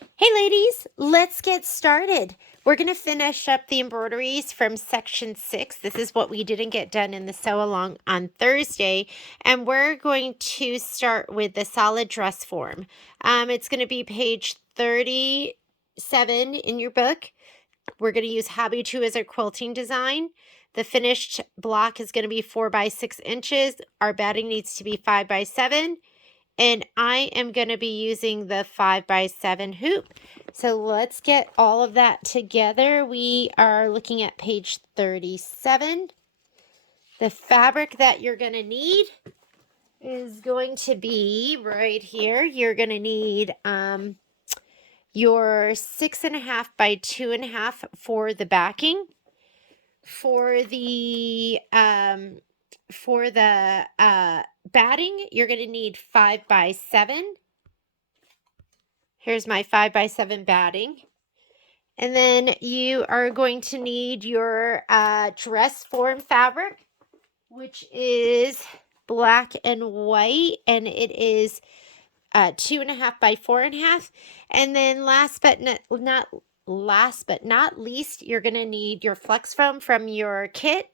Hey ladies, let's get started. We're going to finish up the embroideries from section 6. This is what we didn't get done in the sew along on Thursday. And we're going to start with the solid dress form. It's going to be page 37 in your book. We're going to use Hobby 2 as our quilting design. The finished block is going to be 4 by 6 inches. Our batting needs to be 5 by 7. And I am going to be using the 5 by 7 hoop. So let's get all of that together. We are looking at page 37. The fabric that you're going to need is going to be right here. You're going to need your 6.5 by 2.5 for the backing. For the batting, you're going to need 5 by 7. Here's my 5 by 7 batting. And then you are going to need your dress form fabric, which is black and white, and it is 2.5 by 4.5. And then last but not least, you're going to need your flex foam from your kit.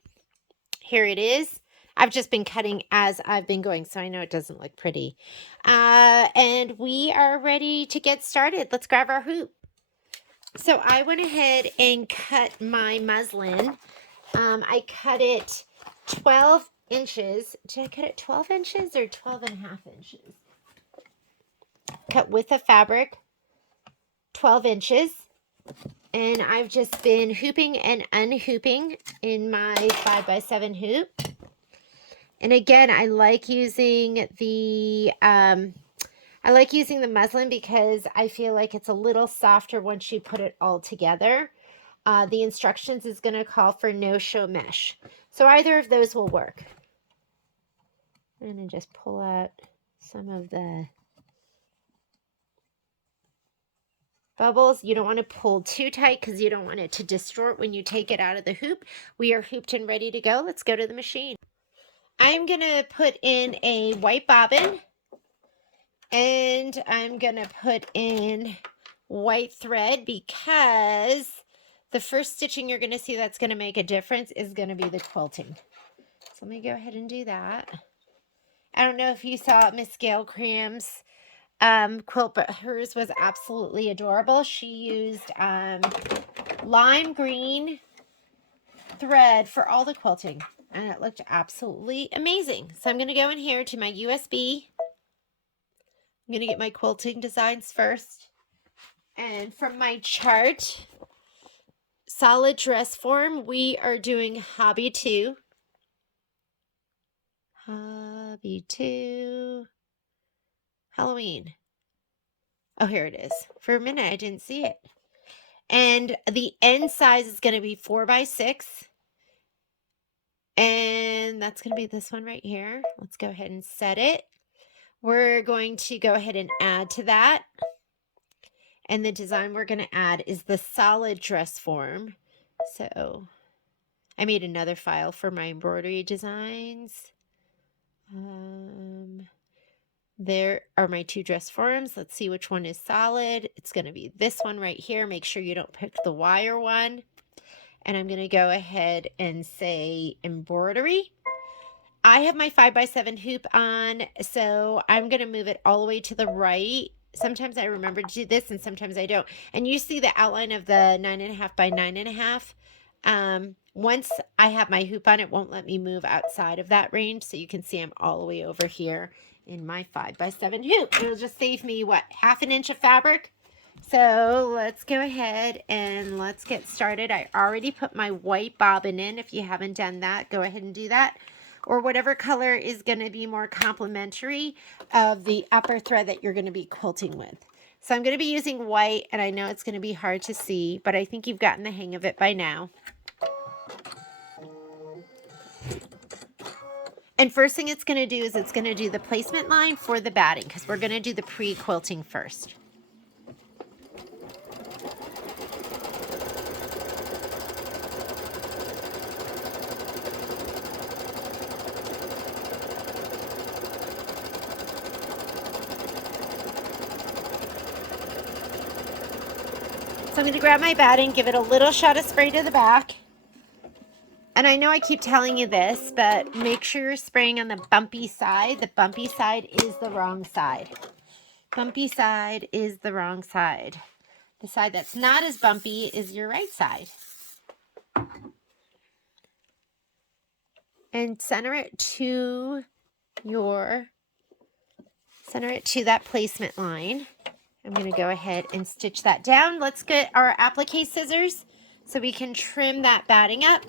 Here it is. I've just been cutting as I've been going, so I know it doesn't look pretty. And we are ready to get started. Let's grab our hoop. So I went ahead and cut my muslin. I cut it 12 inches. Did I cut it 12 inches or 12.5 inches? Cut with the fabric, 12 inches. And I've just been hooping and unhooping in my 5 by 7 hoop. And again, I like using the muslin because I feel like it's a little softer once you put it all together. The instructions is going to call for no show mesh. So either of those will work. I'm going to just pull out some of the bubbles. You don't want to pull too tight because you don't want it to distort when you take it out of the hoop. We are hooped and ready to go. Let's go to the machine. I'm going to put in a white bobbin, and I'm going to put in white thread because the first stitching you're going to see that's going to make a difference is going to be the quilting. So let me go ahead and do that. I don't know if you saw Miss Gail Cram's quilt, but hers was absolutely adorable. She used lime green thread for all the quilting, and it looked absolutely amazing. So I'm going to go in here to my USB. I'm going to get my Quilting Designs first. And from my chart, solid dress form, we are doing Hobby 2. Hobby 2. Halloween. Oh, here it is. For a minute, I didn't see it. And the end size is going to be 4 by 6. And that's going to be this one right here. Let's go ahead and set it. We're going to go ahead and add to that. And the design we're going to add is the solid dress form. So I made another file for my embroidery designs. There are my 2 dress forms. Let's see which one is solid. It's going to be this one right here. Make sure you don't pick the wire one. And I'm going to go ahead and say embroidery. I have my 5 by 7 hoop on, so I'm going to move it all the way to the right. Sometimes I remember to do this and sometimes I don't. And you see the outline of the 9.5 by 9.5. Once I have my hoop on, it won't let me move outside of that range. So you can see I'm all the way over here in my 5 by 7 hoop. It'll just save me, what, half an inch of fabric? So let's go ahead and let's get started. I already put my white bobbin in. If you haven't done that, go ahead and do that. Or whatever color is going to be more complementary of the upper thread that you're going to be quilting with. So I'm going to be using white, and I know it's going to be hard to see, but I think you've gotten the hang of it by now. And first thing it's going to do is it's going to do the placement line for the batting because we're going to do the pre-quilting first. So I'm going to grab my batting, give it a little shot of spray to the back. And I know I keep telling you this, but make sure you're spraying on the bumpy side. The bumpy side is the wrong side. Bumpy side is the wrong side. The side that's not as bumpy is your right side. And center it to that placement line. I'm going to go ahead and stitch that down. Let's get our applique scissors so we can trim that batting up.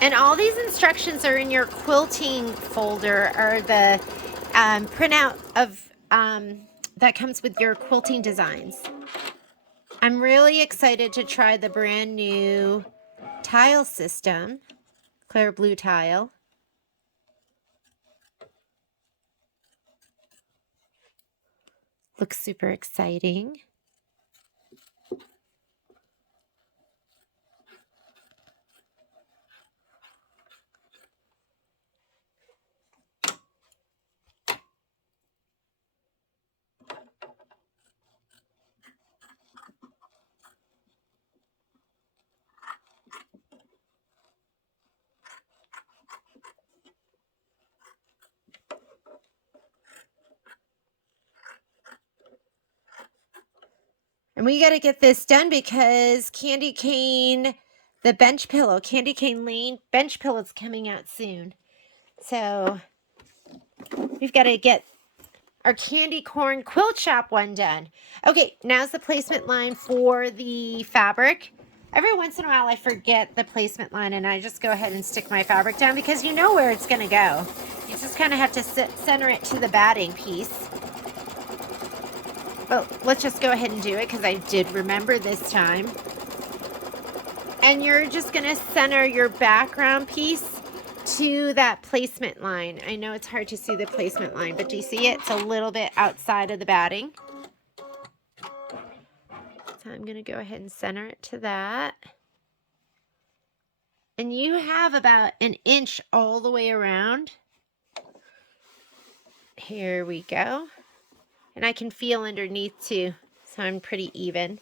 And all these instructions are in your quilting folder, or the printout of that comes with your Quilting Designs. I'm really excited to try the brand new tile system, clear blue tile. Looks super exciting. And we got to get this done because Candy Cane, the bench pillow, Candy Cane Lane bench pillow is coming out soon. So we've got to get our candy corn quilt shop one done. Okay, now's the placement line for the fabric. Every once in a while I forget the placement line and I just go ahead and stick my fabric down because you know where it's going to go. You just kind of have to center it to the batting piece. Well, let's just go ahead and do it because I did remember this time. And you're just going to center your background piece to that placement line. I know it's hard to see the placement line, but do you see it? It's a little bit outside of the batting. So I'm going to go ahead and center it to that. And you have about an inch all the way around. Here we go. And I can feel underneath too, so I'm pretty even.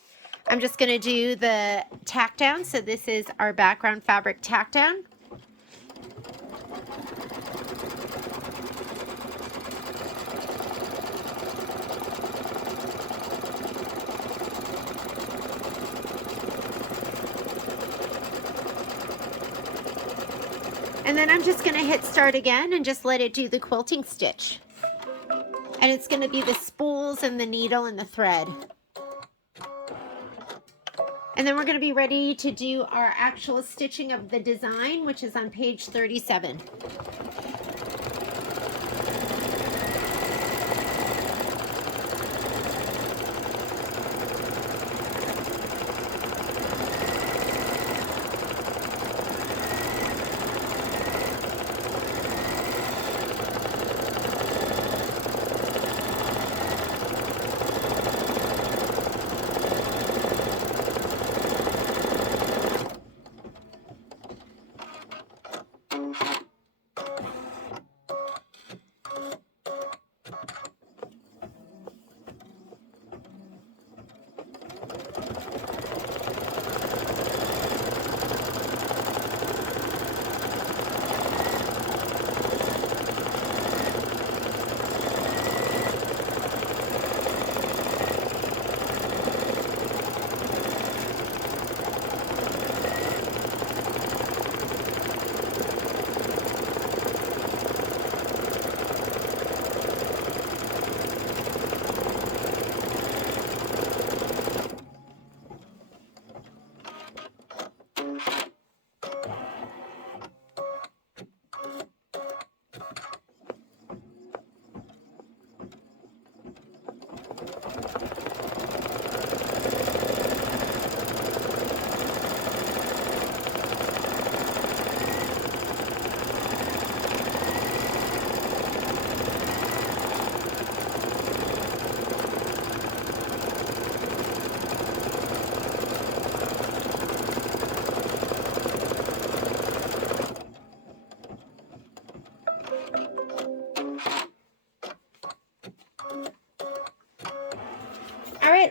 I'm just going to do the tack down. So this is our background fabric tack down. And then I'm just going to hit start again and just let it do the quilting stitch. And it's going to be the spools and the needle and the thread. And then we're going to be ready to do our actual stitching of the design, which is on page 37.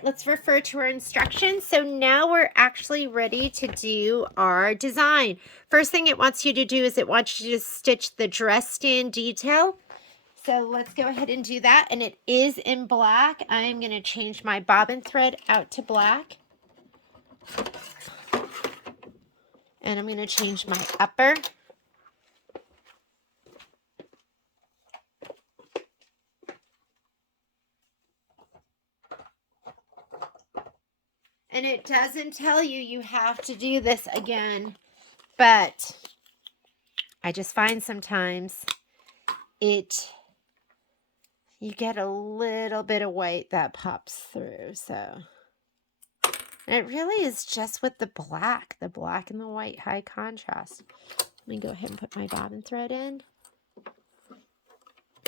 let's refer to our instructions. So now we're actually ready to do our design. First thing it wants you to do is it wants you to stitch the dress stand detail. So let's go ahead and do that. And it is in black. I'm going to change my bobbin thread out to black. And I'm going to change my upper. And it doesn't tell you you have to do this again, but I just find sometimes you get a little bit of white that pops through. So and it really is just with the black and the white high contrast. Let me go ahead and put my bobbin thread in.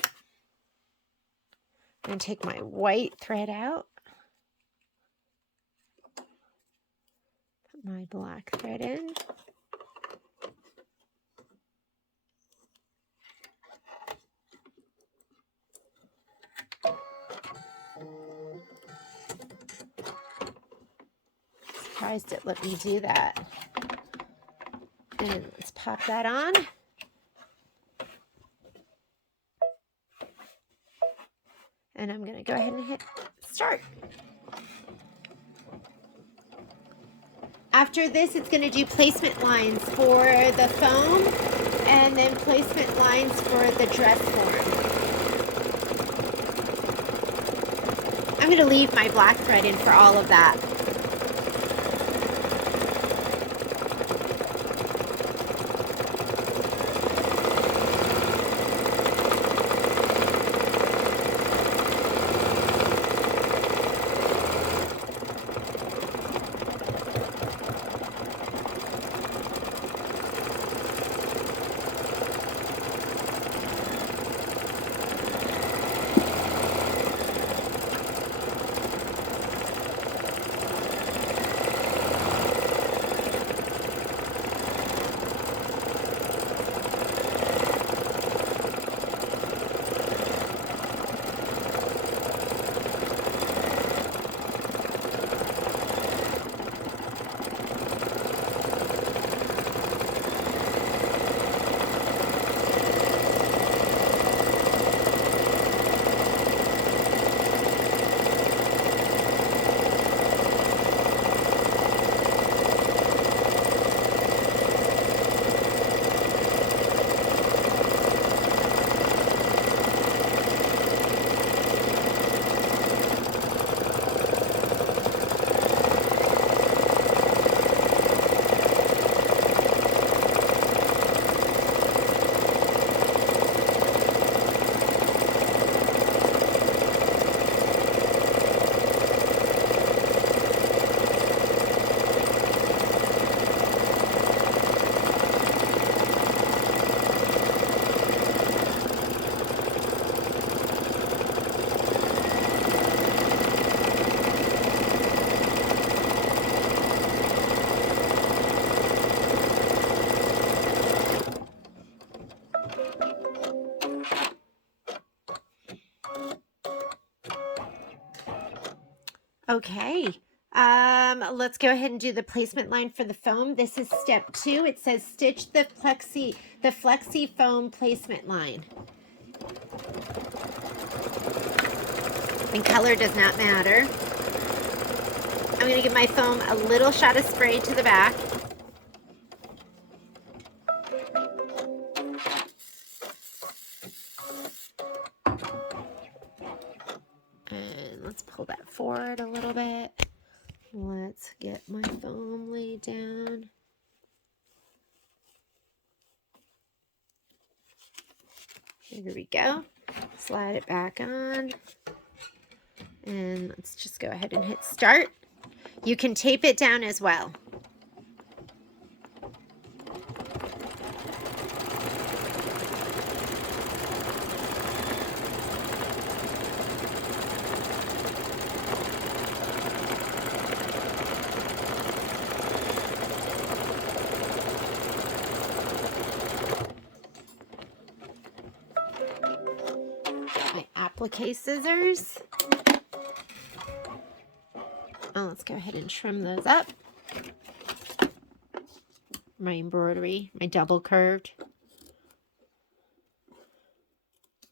I'm going to take my white thread out. Put my black thread in. Surprised it let me do that. And let's pop that on. And I'm going to go ahead and hit start. After this, it's going to do placement lines for the foam and then placement lines for the dress form. I'm going to leave my black thread in for all of that. Okay, let's go ahead and do the placement line for the foam. This is step 2. It says stitch the flexi foam placement line. And color does not matter. I'm going to give my foam a little shot of spray to the back. And let's pull that forward a little bit. Let's get my foam laid down. Here we go. Slide it back on. And let's just go ahead and hit start. You can tape it down as well. My applique scissors. let's go ahead and trim those up. My embroidery, my double curved.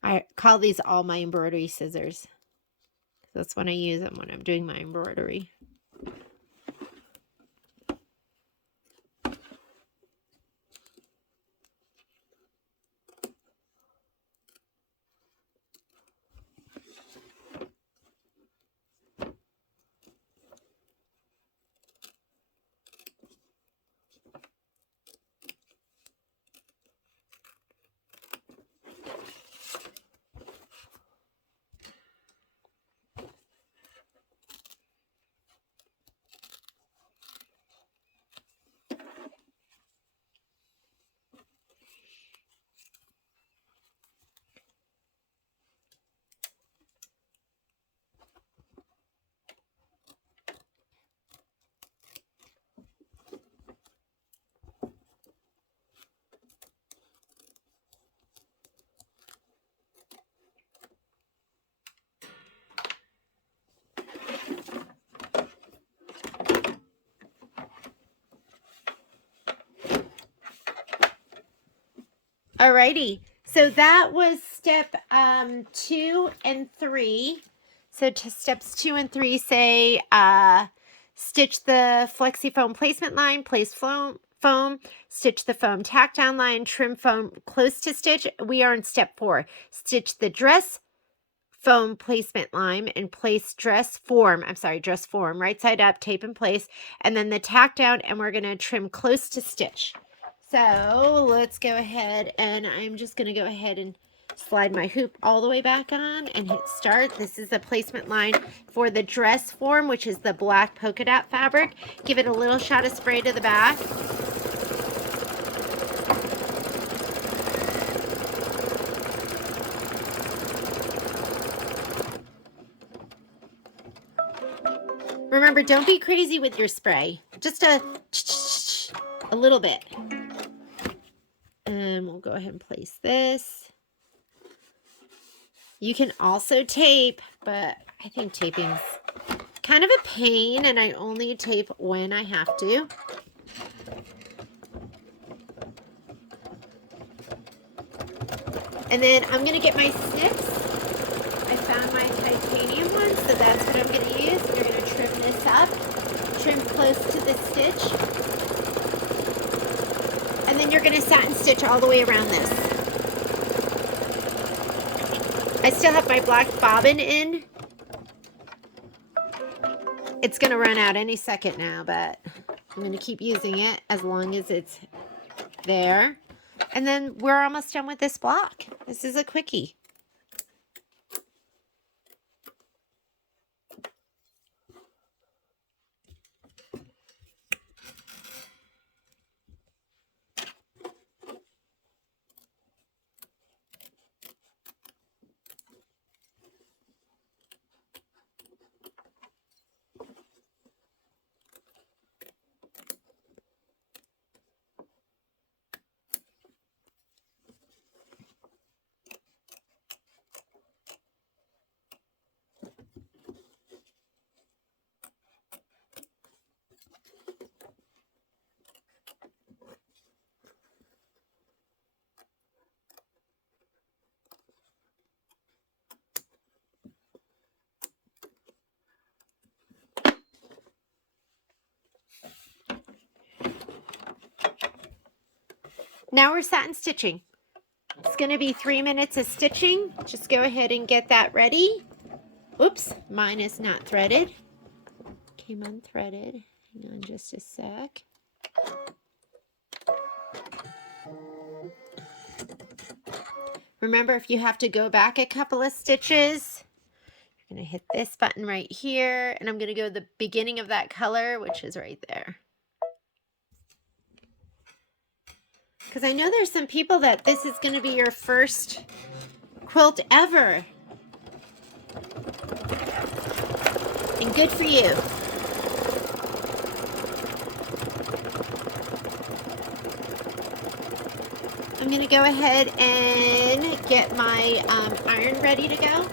I call these all my embroidery scissors. That's when I use them when I'm doing my embroidery. Alrighty, so that was step 2 and 3. So to steps 2 and 3 say stitch the flexi foam placement line, place foam, stitch the foam tack down line, trim foam close to stitch. We are in step 4. Stitch the dress foam placement line and place dress form right side up, tape in place, and then the tack down, and we're going to trim close to stitch. So let's go ahead, and I'm just going to go ahead and slide my hoop all the way back on and hit start. This is the placement line for the dress form, which is the black polka dot fabric. Give it a little shot of spray to the back. Remember, don't be crazy with your spray. Just a little bit. And we'll go ahead and place this. You can also tape, but I think taping's kind of a pain, and I only tape when I have to. And then I'm going to get my snips. I found my titanium one, so that's what I'm going to use. You're going to trim this up, trim close to the stitch. And then you're going to satin stitch all the way around this. I still have my black bobbin in. It's going to run out any second now, but I'm going to keep using it as long as it's there. And then we're almost done with this block. This is a quickie. Now we're satin stitching. It's going to be 3 minutes of stitching. Just go ahead and get that ready. Oops, mine is not threaded. Came unthreaded. Hang on just a sec. Remember, if you have to go back a couple of stitches, you're going to hit this button right here, and I'm going to go to the beginning of that color, which is right there. Because I know there's some people that this is going to be your first quilt ever. And good for you. I'm going to go ahead and get my iron ready to go.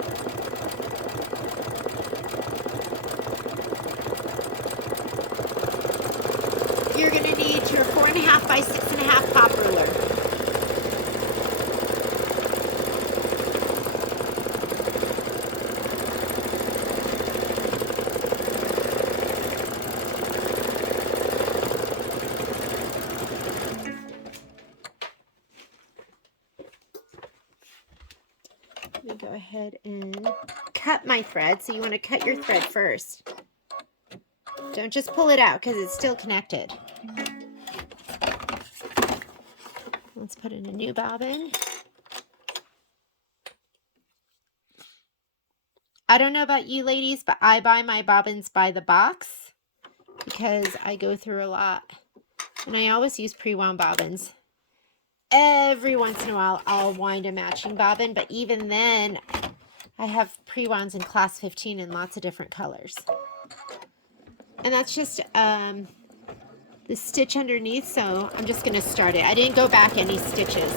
going to need your 4.5 by 6.5 pop ruler. Let me go ahead and cut my thread. So you want to cut your thread first. Don't just pull it out because it's still connected. Let's put in a new bobbin. I don't know about you ladies, but I buy my bobbins by the box because I go through a lot. And I always use pre-wound bobbins. Every once in a while, I'll wind a matching bobbin, but even then, I have pre-wounds in class 15 in lots of different colors. And that's just the stitch underneath, so I'm just going to start it. I didn't go back any stitches.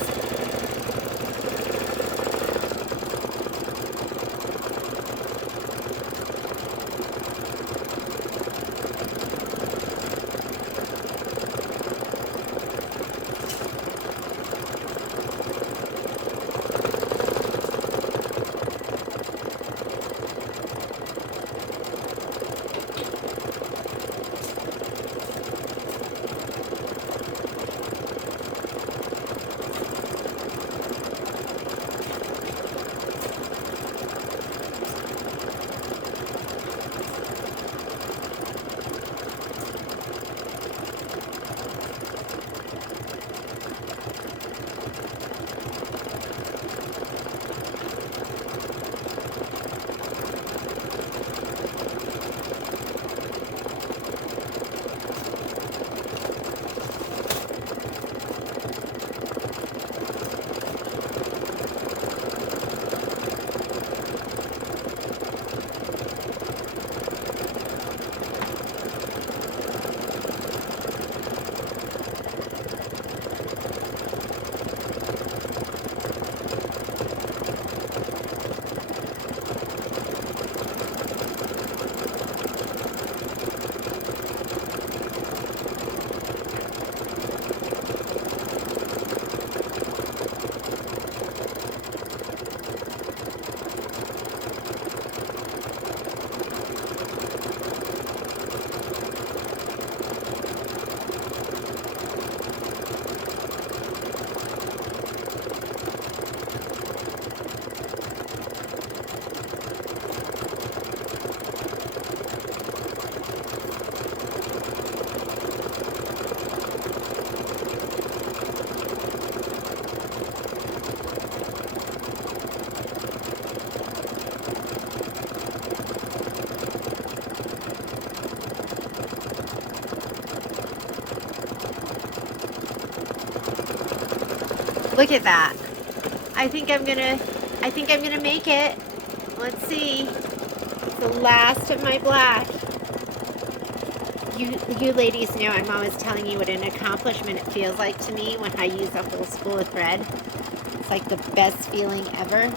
Look at that. I think I'm gonna make it. Let's see. It's the last of my black. You ladies know I'm always telling you what an accomplishment it feels like to me when I use a whole spool of thread. It's like the best feeling ever.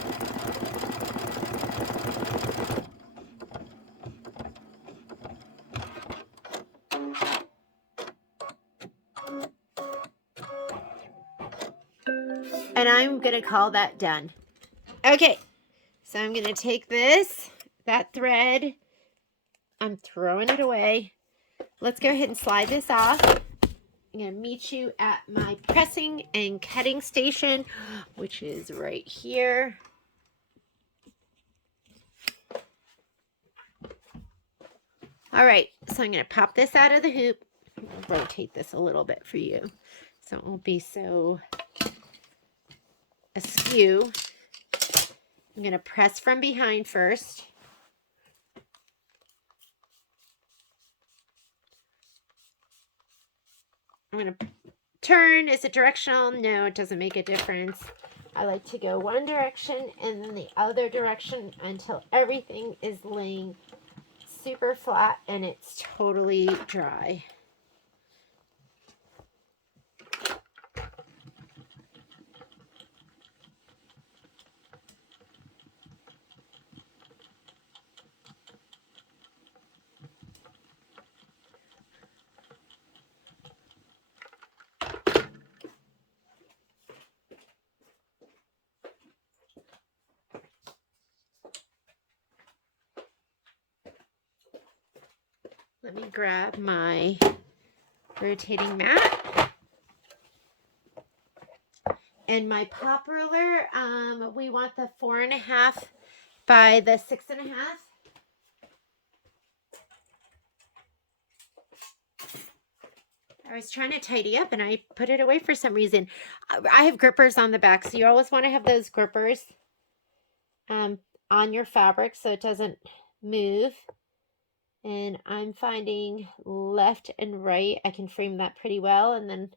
And I'm going to call that done. Okay, so I'm going to take that thread, I'm throwing it away. Let's go ahead and slide this off. I'm going to meet you at my pressing and cutting station, which is right here. All right, so I'm going to pop this out of the hoop. I'll rotate this a little bit for you so it won't be so askew. I'm going to press from behind first. I'm going to turn. Is it directional? No, it doesn't make a difference. I like to go one direction and then the other direction until everything is laying super flat and it's totally dry. Let me grab my rotating mat. And my pop ruler, we want the 4.5 by the 6.5. I was trying to tidy up and I put it away for some reason. I have grippers on the back, so you always want to have those grippers on your fabric so it doesn't move. And I'm finding left and right, I can frame that pretty well. And then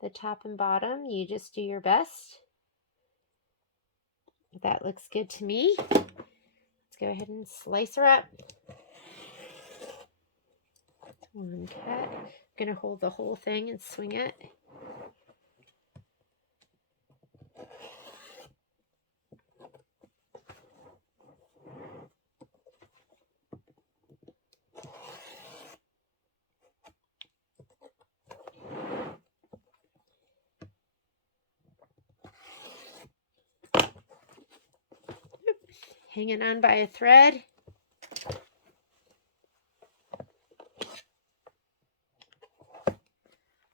the top and bottom, you just do your best. That looks good to me. Let's go ahead and slice her up. One cut. I'm going to hold the whole thing and swing it. Hanging on by a thread.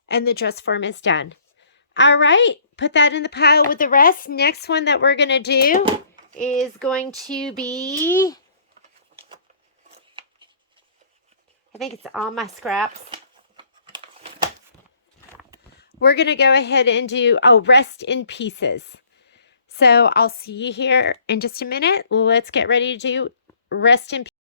And the dress form is done. All right, put that in the pile with the rest. Next one that we're going to do is going to be, I think it's all my scraps. We're going to go ahead and do, rest in pieces. So I'll see you here in just a minute. Let's get ready to do rest in pieces.